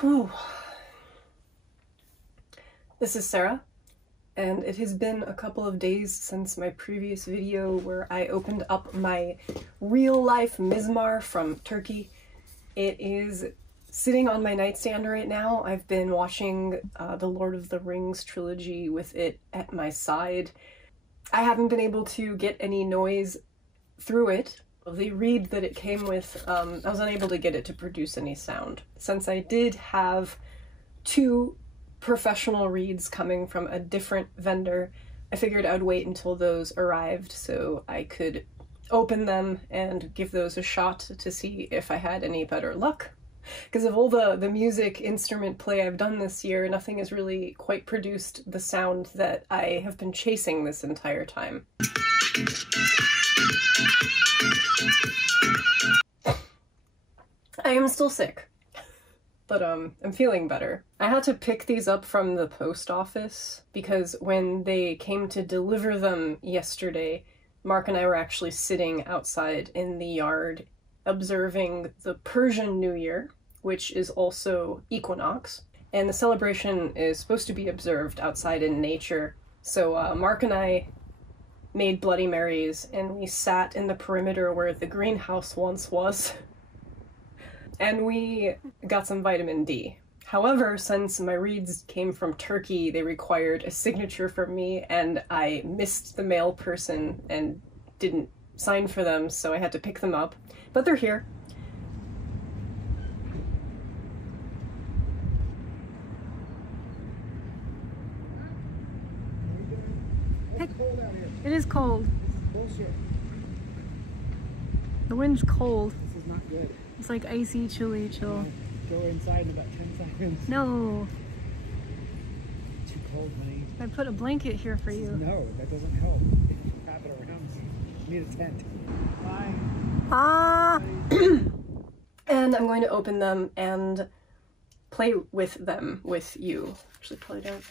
Whew. This is Sarah, and it has been a couple of days since my previous video where I opened up my real-life Mizmar from Turkey. It is sitting on my nightstand right now. I've been watching the Lord of the Rings trilogy with it at my side. I haven't been able to get any noise through it. The reed that it came with, I was unable to get it to produce any sound. Since I did have two professional reeds coming from a different vendor, I figured I'd wait until those arrived so I could open them and give those a shot to see if I had any better luck. Because of all the music instrument play I've done this year, nothing has really quite produced the sound that I have been chasing this entire time. I am still sick, but I'm feeling better. I had to pick these up from the post office because when they came to deliver them yesterday, Mark and I were actually sitting outside in the yard observing the Persian New Year, which is also equinox, and the celebration is supposed to be observed outside in nature. So Mark and I made Bloody Marys, and we sat in the perimeter where the greenhouse once was, and we got some vitamin D. However, since my reeds came from Turkey, they required a signature from me, and I missed the mail person and didn't sign for them, so I had to pick them up. But they're here. It is cold. The wind's cold. This is not good. It's like icy, chilly, chill. Go inside in about 10 seconds. No. Too cold, honey. I put a blanket here for you. No, that doesn't help. Wrap it around. You need a tent. Bye. Ah. And I'm going to open them and play with them with you. Actually, probably don't.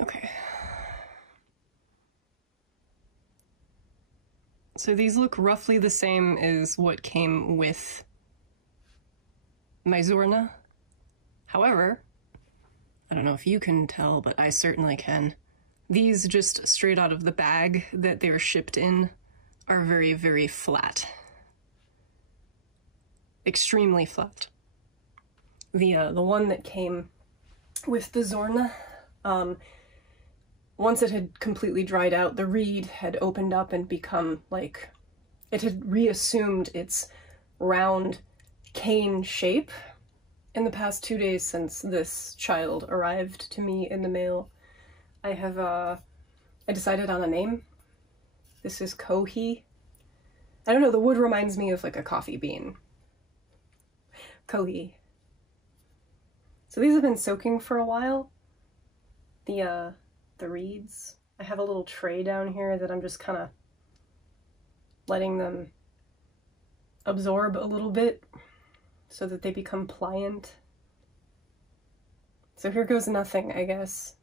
Okay. So these look roughly the same as what came with my Zurna. However, I don't know if you can tell, but I certainly can. These, just straight out of the bag that they're shipped in, are very, very flat. Extremely flat. The one that came with the Zurna, once it had completely dried out, the reed had opened up and become like, it had reassumed its round cane shape in the past 2 days since this child arrived to me in the mail. I decided on a name. This is Kohee. I don't know, the wood reminds me of like a coffee bean. Kohee. So these have been soaking for a while. The reeds. I have a little tray down here that I'm just kind of letting them absorb a little bit so that they become pliant. So here goes nothing, I guess.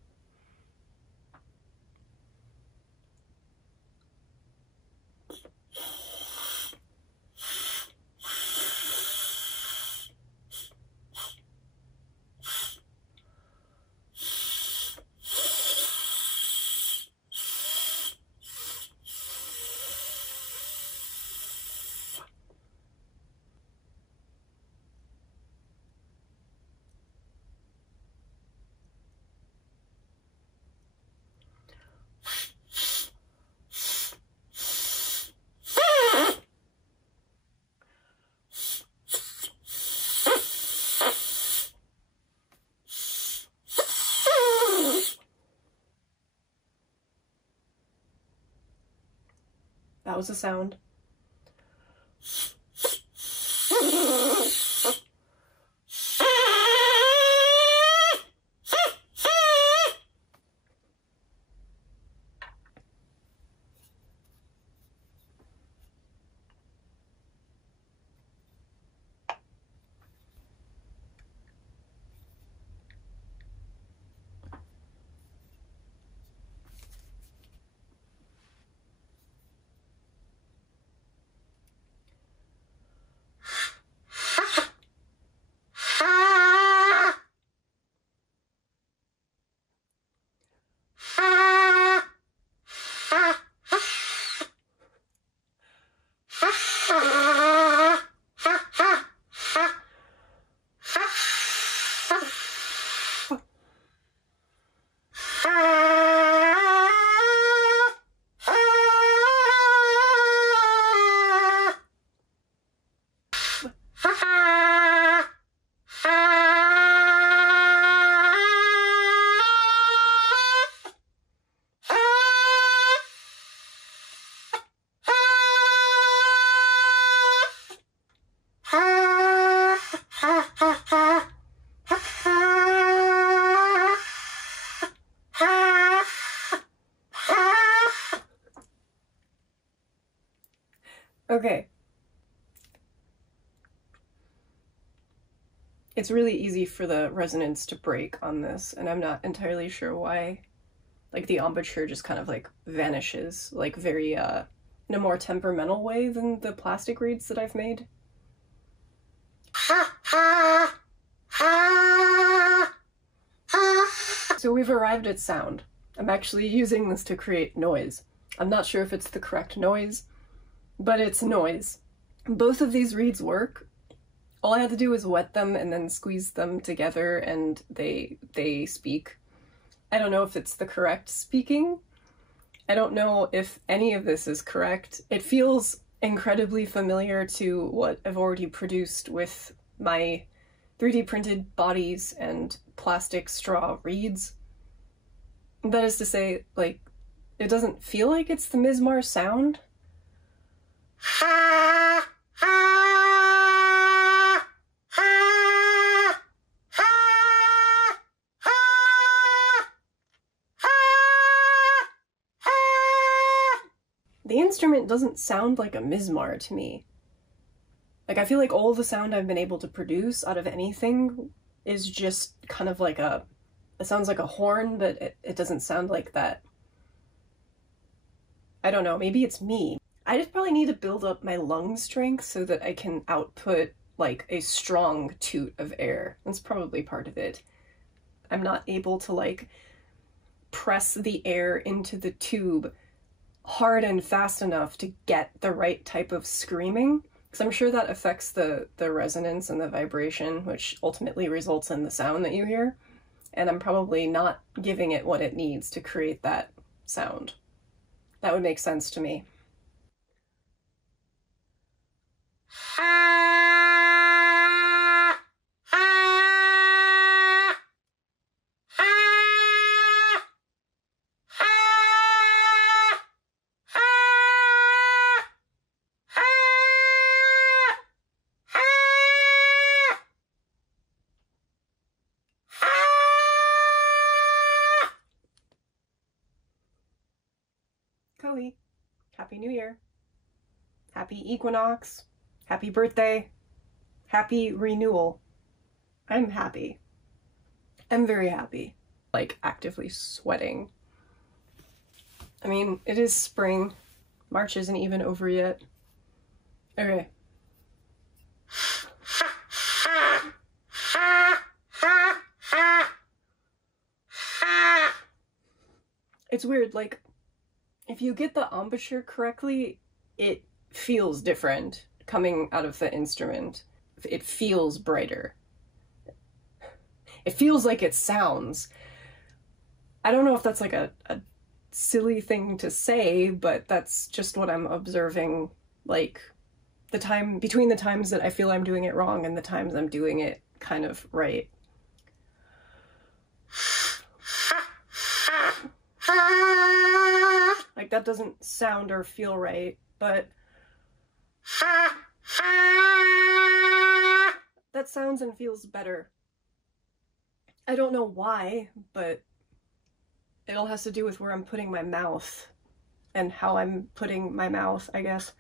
That was the sound. Okay. It's really easy for the resonance to break on this, and I'm not entirely sure why. Like, the embouchure just kind of, like, vanishes, like, very, in a more temperamental way than the plastic reeds that I've made. So we've arrived at sound. I'm actually using this to create noise. I'm not sure if it's the correct noise, but it's noise. Both of these reeds work. All I had to do was wet them and then squeeze them together and they speak. I don't know if it's the correct speaking. I don't know if any of this is correct. It feels incredibly familiar to what I've already produced with my 3D printed bodies and plastic straw reeds. That is to say, like, it doesn't feel like it's the Mizmar sound. The instrument doesn't sound like a Mizmar to me. Like, I feel like all the sound I've been able to produce out of anything is just kind of like it sounds like a horn, but it doesn't sound like that. I don't know, maybe it's me. I just probably need to build up my lung strength so that I can output, like, a strong toot of air. That's probably part of it. I'm not able to, like, press the air into the tube hard and fast enough to get the right type of screaming, because I'm sure that affects the resonance and the vibration, which ultimately results in the sound that you hear, and I'm probably not giving it what it needs to create that sound. That would make sense to me. Kohee, Happy New Year. Happy equinox. Happy birthday. Happy renewal. I'm happy. I'm very happy. Like, actively sweating. I mean, it is spring. March isn't even over yet. Okay. It's weird, like, if you get the embouchure correctly, it feels different coming out of the instrument. It feels brighter. It feels like it sounds. I don't know if that's like a silly thing to say, but that's just what I'm observing, like, between the times that I feel I'm doing it wrong and the times I'm doing it kind of right. Like, that doesn't sound or feel right, but that sounds and feels better. I don't know why, but it all has to do with where I'm putting my mouth and how I'm putting my mouth, I guess.